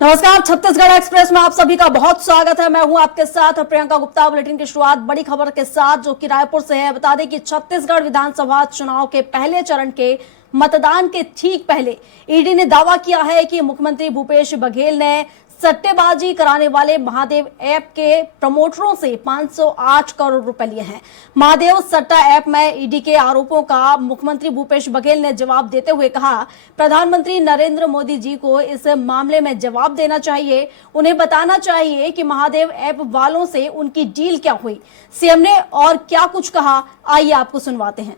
नमस्कार, छत्तीसगढ़ एक्सप्रेस में आप सभी का बहुत स्वागत है। मैं हूं आपके साथ प्रियंका गुप्ता। बुलेटिन की शुरुआत बड़ी खबर के साथ जो कि रायपुर से है। बता दें कि छत्तीसगढ़ विधानसभा चुनाव के पहले चरण के मतदान के ठीक पहले ईडी ने दावा किया है कि मुख्यमंत्री भूपेश बघेल ने सट्टेबाजी कराने वाले महादेव ऐप के प्रमोटरों से 508 करोड़ रुपए लिए हैं। महादेव सट्टा ऐप में ईडी के आरोपों का मुख्यमंत्री भूपेश बघेल ने जवाब देते हुए कहा, प्रधानमंत्री नरेंद्र मोदी जी को इस मामले में जवाब देना चाहिए। उन्हें बताना चाहिए कि महादेव ऐप वालों से उनकी डील क्या हुई। सीएम ने और क्या कुछ कहा, आइए आपको सुनवाते हैं।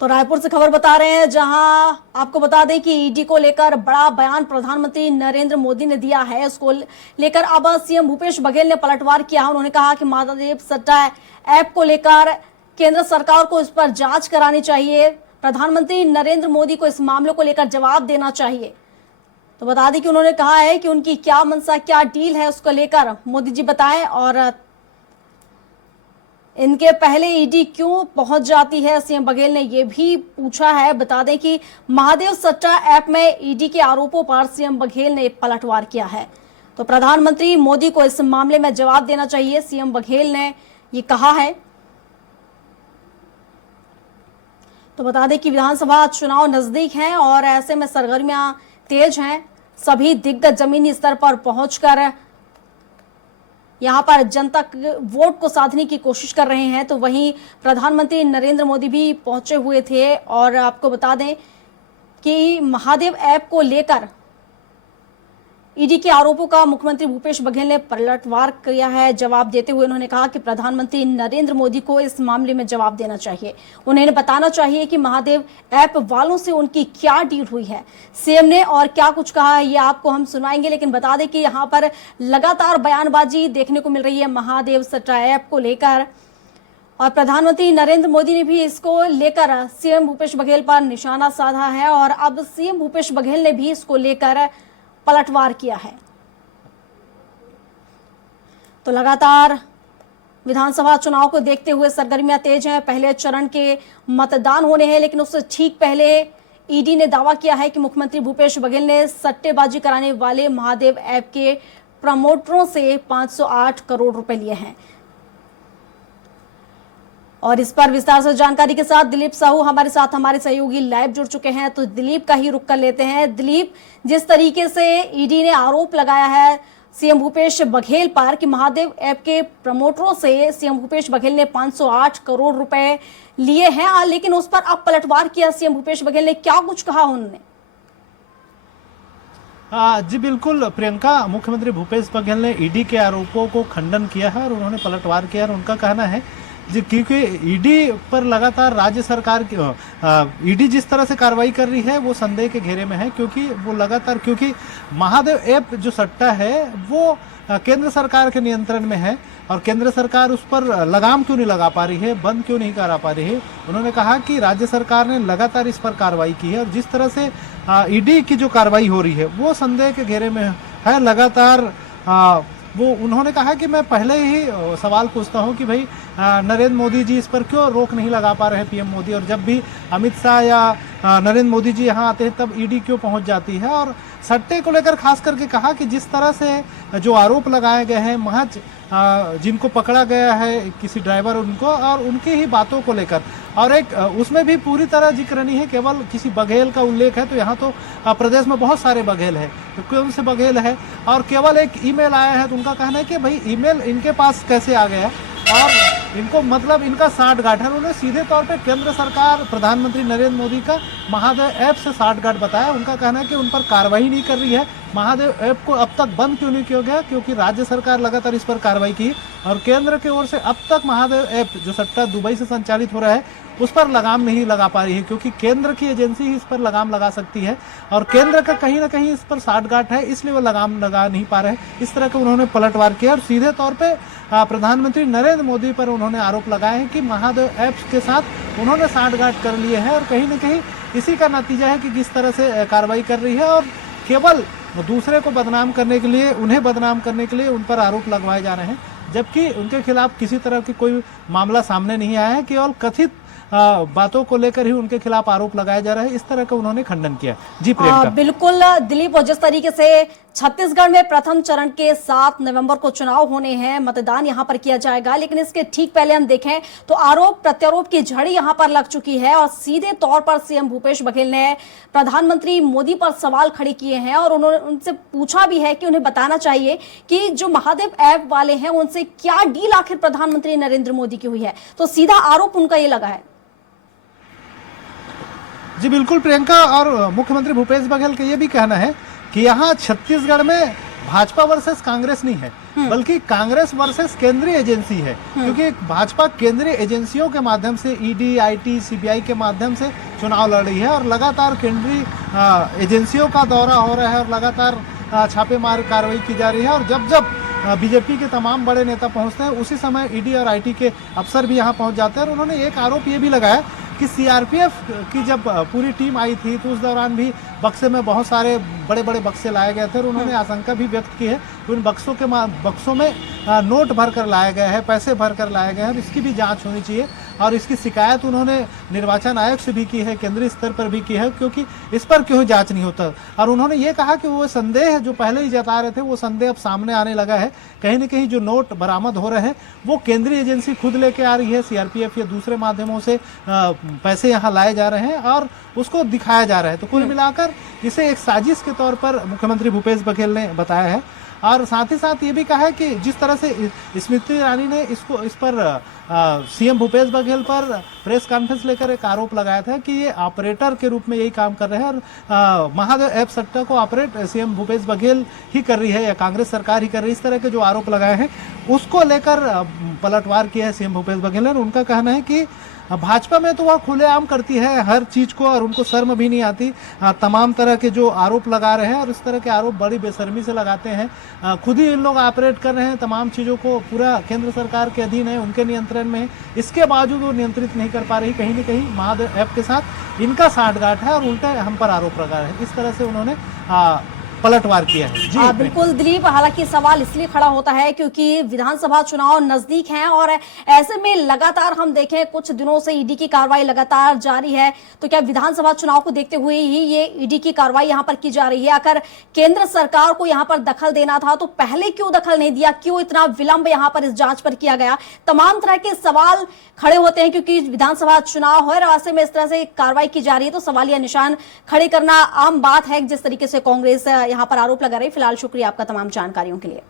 तो रायपुर से खबर बता रहे हैं, जहां आपको बता दें कि ईडी को लेकर बड़ा बयान प्रधानमंत्री नरेंद्र मोदी ने दिया है। उसको लेकर अब सीएम भूपेश बघेल ने पलटवार किया। उन्होंने कहा कि महादेव सट्टा ऐप को लेकर केंद्र सरकार को इस पर जांच करानी चाहिए। प्रधानमंत्री नरेंद्र मोदी को इस मामले को लेकर जवाब देना चाहिए। तो बता दें कि उन्होंने कहा है कि उनकी क्या मंशा, क्या डील है, उसको लेकर मोदी जी बताएं और इनके पहले ईडी क्यों पहुंच जाती है, सीएम बघेल ने यह भी पूछा है। बता दें कि महादेव सट्टा ऐप में ईडी के आरोपों पर सीएम बघेल ने पलटवार किया है। तो प्रधानमंत्री मोदी को इस मामले में जवाब देना चाहिए, सीएम बघेल ने ये कहा है। तो बता दें कि विधानसभा चुनाव नजदीक हैं और ऐसे में सरगर्मियां तेज हैं। सभी दिग्गज जमीनी स्तर पर पहुंचकर यहां पर जनता वोट को साधने की कोशिश कर रहे हैं। तो वहीं प्रधानमंत्री नरेंद्र मोदी भी पहुंचे हुए थे और आपको बता दें कि महादेव ऐप को लेकर ईडी के आरोपों का मुख्यमंत्री भूपेश बघेल ने पलटवार किया है। जवाब देते हुए उन्होंने कहा कि प्रधानमंत्री नरेंद्र मोदी को इस मामले में जवाब देना चाहिए। उन्हें बताना चाहिए कि महादेव ऐप वालों से उनकी क्या डील हुई है। सीएम ने और क्या कुछ कहा है ये आपको हम सुनाएंगे, लेकिन बता दें कि यहाँ पर लगातार बयानबाजी देखने को मिल रही है महादेव सट्टा ऐप को लेकर और प्रधानमंत्री नरेंद्र मोदी ने भी इसको लेकर सीएम भूपेश बघेल पर निशाना साधा है और अब सीएम भूपेश बघेल ने भी इसको लेकर पलटवार किया है। तो लगातार विधानसभा चुनाव को देखते हुए सरगर्मियां तेज हैं। पहले चरण के मतदान होने हैं, लेकिन उससे ठीक पहले ईडी ने दावा किया है कि मुख्यमंत्री भूपेश बघेल ने सट्टेबाजी कराने वाले महादेव ऐप के प्रमोटरों से 508 करोड़ रुपए लिए हैं। और इस पर विस्तार से जानकारी के साथ दिलीप साहू हमारे साथ, हमारे सहयोगी लाइव जुड़ चुके हैं। तो दिलीप का ही रुख कर लेते हैं। दिलीप, जिस तरीके से ईडी ने आरोप लगाया है सीएम भूपेश बघेल पर कि महादेव ऐप के प्रमोटरों से सीएम भूपेश बघेल ने 508 करोड़ रुपए लिए हैं, लेकिन उस पर अब पलटवार किया सीएम भूपेश बघेल ने, क्या कुछ कहा उन्होंने? जी बिल्कुल प्रियंका, मुख्यमंत्री भूपेश बघेल ने ईडी के आरोपों को खंडन किया है और उन्होंने पलटवार किया। और उनका कहना है जी, क्योंकि ईडी पर लगातार राज्य सरकार की ईडी जिस तरह से कार्रवाई कर रही है वो संदेह के घेरे में है, क्योंकि वो लगातार, क्योंकि महादेव ऐप जो सट्टा है वो केंद्र सरकार के नियंत्रण में है और केंद्र सरकार उस पर लगाम क्यों नहीं लगा पा रही है, बंद क्यों नहीं करा पा रही है। उन्होंने कहा कि राज्य सरकार ने लगातार इस पर कार्रवाई की है और जिस तरह से ईडी की जो कार्रवाई हो रही है वो संदेह के घेरे में है लगातार। वो उन्होंने कहा कि मैं पहले ही सवाल पूछता हूं कि भाई नरेंद्र मोदी जी इस पर क्यों रोक नहीं लगा पा रहे पीएम मोदी, और जब भी अमित शाह या नरेंद्र मोदी जी यहां आते हैं तब ईडी क्यों पहुंच जाती है। और सट्टे को लेकर खास करके कहा कि जिस तरह से जो आरोप लगाए गए हैं, महज जिनको पकड़ा गया है किसी ड्राइवर उनको और उनकी ही बातों को लेकर, और एक उसमें भी पूरी तरह जिक्र नहीं है, केवल किसी बघेल का उल्लेख है। तो यहाँ तो प्रदेश में बहुत सारे बघेल है, तो कौन से बघेल है, और केवल एक ईमेल आया है। तो उनका कहना है कि भाई ईमेल इनके पास कैसे आ गया और इनको मतलब इनका साठगांठ है। उन्होंने सीधे तौर पे केंद्र सरकार, प्रधानमंत्री नरेंद्र मोदी का महादेव ऐप से साठगांठ बताया। उनका कहना है कि उन पर कार्रवाई नहीं कर रही है। महादेव ऐप को अब तक बंद क्यों नहीं किया गया, क्योंकि राज्य सरकार लगातार इस पर कार्रवाई की और केंद्र की ओर से अब तक महादेव ऐप जो सट्टा दुबई से संचालित हो रहा है उस पर लगाम नहीं लगा पा रही है, क्योंकि केंद्र की एजेंसी ही इस पर लगाम लगा सकती है और केंद्र का कहीं ना कहीं इस पर साठगांठ है, इसलिए वो लगाम लगा नहीं पा रहे। इस तरह के उन्होंने पलटवार किया और सीधे तौर पे प्रधानमंत्री नरेंद्र मोदी पर उन्होंने आरोप लगाए हैं कि महादेव ऐप्स के साथ उन्होंने साठगांठ कर लिए है और कहीं ना कहीं इसी का नतीजा है कि जिस तरह से कार्रवाई कर रही है और केवल दूसरे को बदनाम करने के लिए, उन्हें बदनाम करने के लिए उन पर आरोप लगवाए जा रहे हैं। जबकि उनके खिलाफ किसी तरह की कोई मामला सामने नहीं आया है। केवल कथित बातों को लेकर ही उनके खिलाफ आरोप लगाया जा रहा है, इस तरह का उन्होंने खंडन किया। जी प्रियंका। बिल्कुल दिलीप, और जिस तरीके से छत्तीसगढ़ में प्रथम चरण के 7 नवंबर को चुनाव होने हैं, मतदान यहां पर किया जाएगा, लेकिन इसके ठीक पहले हम देखें तो आरोप प्रत्यारोप की झड़ी यहां पर लग चुकी है और सीधे तौर पर सीएम भूपेश बघेल ने प्रधानमंत्री मोदी पर सवाल खड़े किए हैं और उन्होंने उनसे पूछा भी है कि उन्हें बताना चाहिए कि जो महादेव ऐप वाले हैं उनसे क्या डील आखिर प्रधानमंत्री नरेंद्र मोदी की हुई है। तो सीधा आरोप उनका ये लगा है। जी बिल्कुल प्रियंका, और मुख्यमंत्री भूपेश बघेल का ये भी कहना है कि यहाँ छत्तीसगढ़ में भाजपा वर्सेस कांग्रेस नहीं है, बल्कि कांग्रेस वर्सेस केंद्रीय एजेंसी है। क्योंकि भाजपा केंद्रीय एजेंसियों के माध्यम से ईडी, आईटी, सीबीआई के माध्यम से चुनाव लड़ रही है और लगातार केंद्रीय एजेंसियों का दौरा हो रहा है और लगातार छापेमार कार्रवाई की जा रही है। और जब जब बीजेपी के तमाम बड़े नेता पहुंचते हैं उसी समय ईडी और आईटी के अफसर भी यहाँ पहुंच जाते हैं। और उन्होंने एक आरोप ये भी लगाया कि सीआरपीएफ की जब पूरी टीम आई थी तो उस दौरान भी बक्से में बहुत सारे बड़े बड़े बक्से लाए गए थे और उन्होंने आशंका भी व्यक्त की है कि उन बक्सों में नोट भर कर लाए गए हैं, पैसे भर कर लाए गए हैं। इसकी भी जांच होनी चाहिए और इसकी शिकायत उन्होंने निर्वाचन आयोग से भी की है, केंद्रीय स्तर पर भी की है, क्योंकि इस पर क्यों जांच नहीं होता। और उन्होंने ये कहा कि वो संदेह जो पहले ही जता रहे थे वो संदेह अब सामने आने लगा है। कहीं ना कहीं जो नोट बरामद हो रहे हैं वो केंद्रीय एजेंसी खुद लेके आ रही है, सीआरपीएफ या दूसरे माध्यमों से पैसे यहाँ लाए जा रहे हैं और उसको दिखाया जा रहा है। तो कुल मिलाकर इसे एक साजिश के तौर पर मुख्यमंत्री भूपेश बघेल ने बताया है। और साथ ही साथ ये भी कहा है कि जिस तरह से स्मृति ईरानी ने इस पर सीएम भूपेश बघेल पर प्रेस कॉन्फ्रेंस लेकर एक आरोप लगाया था कि ये ऑपरेटर के रूप में यही काम कर रहे हैं और महादेव ऐप सट्टा को ऑपरेट सीएम भूपेश बघेल ही कर रही है या कांग्रेस सरकार ही कर रही है। इस तरह के जो आरोप लगाए हैं उसको लेकर पलटवार किया है सीएम भूपेश बघेल ने। उनका कहना है कि भाजपा में तो वह खुलेआम करती है हर चीज को और उनको शर्म भी नहीं आती। तमाम तरह के जो आरोप लगा रहे हैं और इस तरह के आरोप बड़ी बेशर्मी से लगाते हैं। खुद ही इन लोग ऑपरेट कर रहे हैं, तमाम चीजों को पूरा केंद्र सरकार के अधीन है, उनके नियंत्रण में है। इसके बावजूद वो नियंत्रित नहीं कर पा रही। कहीं ना कहीं महादेव ऐप के साथ इनका साठगांठ है और उल्टा हम पर आरोप लगा रहे हैं। इस तरह से उन्होंने पलटवार किया है। जी बिल्कुल दिलीप, हालांकि सवाल इसलिए खड़ा होता है क्योंकि विधानसभा चुनाव नजदीक हैं और ऐसे में लगातार हम देखें कुछ दिनों से ईडी की कार्रवाई लगातार जारी है। तो क्या विधानसभा चुनाव को देखते हुए ही ये ईडी की कार्रवाई यहां पर की जा रही है? अगर केंद्र सरकार को यहां पर दखल देना था तो पहले क्यों दखल नहीं दिया? क्यों इतना विलंब यहां पर इस जांच पर किया गया? तमाम तरह के सवाल खड़े होते हैं क्योंकि विधानसभा चुनाव है और ऐसे में इस तरह से कार्रवाई की जा रही है तो सवालिया निशान खड़े करना आम बात है। जिस तरीके से कांग्रेस यहाँ पर आरोप लगा रही है। फिलहाल शुक्रिया आपका तमाम जानकारियों के लिए।